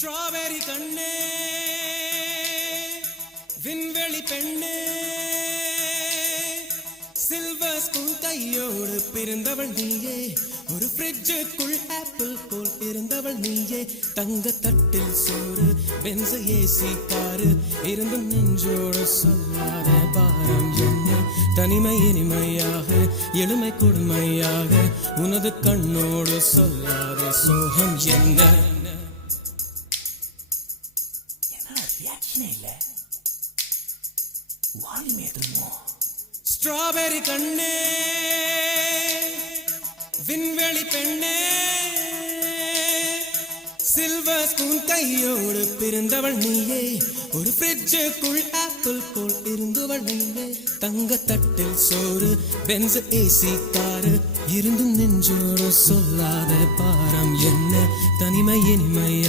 strawberry கண்ணே விண்வெளி பெண்ணே சில்வர் ஸ்பூன் கையோடு பிறந்தவள் நீயே ஒரு ஃப்ரிட்ஜுக்குள் ஆப்பிள் போல் இருந்தவள் நீயே தங்க தட்டில் சோறு பென்ஸ் ஏசி காரு இருந்தும் நெஞ்சோடு சொல்லாத பாரம் என்ன தனிமை இனிமையாக எளிமை கொடுமையாக உனது கண்ணோடு சொல்லாத சோகம் என்ன ஸ்ட்ராபெரி கண்ணே விண்வெளி பெண்ணே சில்வர் ஸ்பூன் கையோடு பிறந்தவள் நீயே ஒரு ஃப்ரிட்ஜுக்குள் ஆப்பிள் போல் இருந்தவள் நீயே தங்க தட்டில் சோறு பென்ஸ் ஏசி காரு இருந்தும் நெஞ்சோடு சொல்லாத பாரம் என்ன தனிமை இனிமையா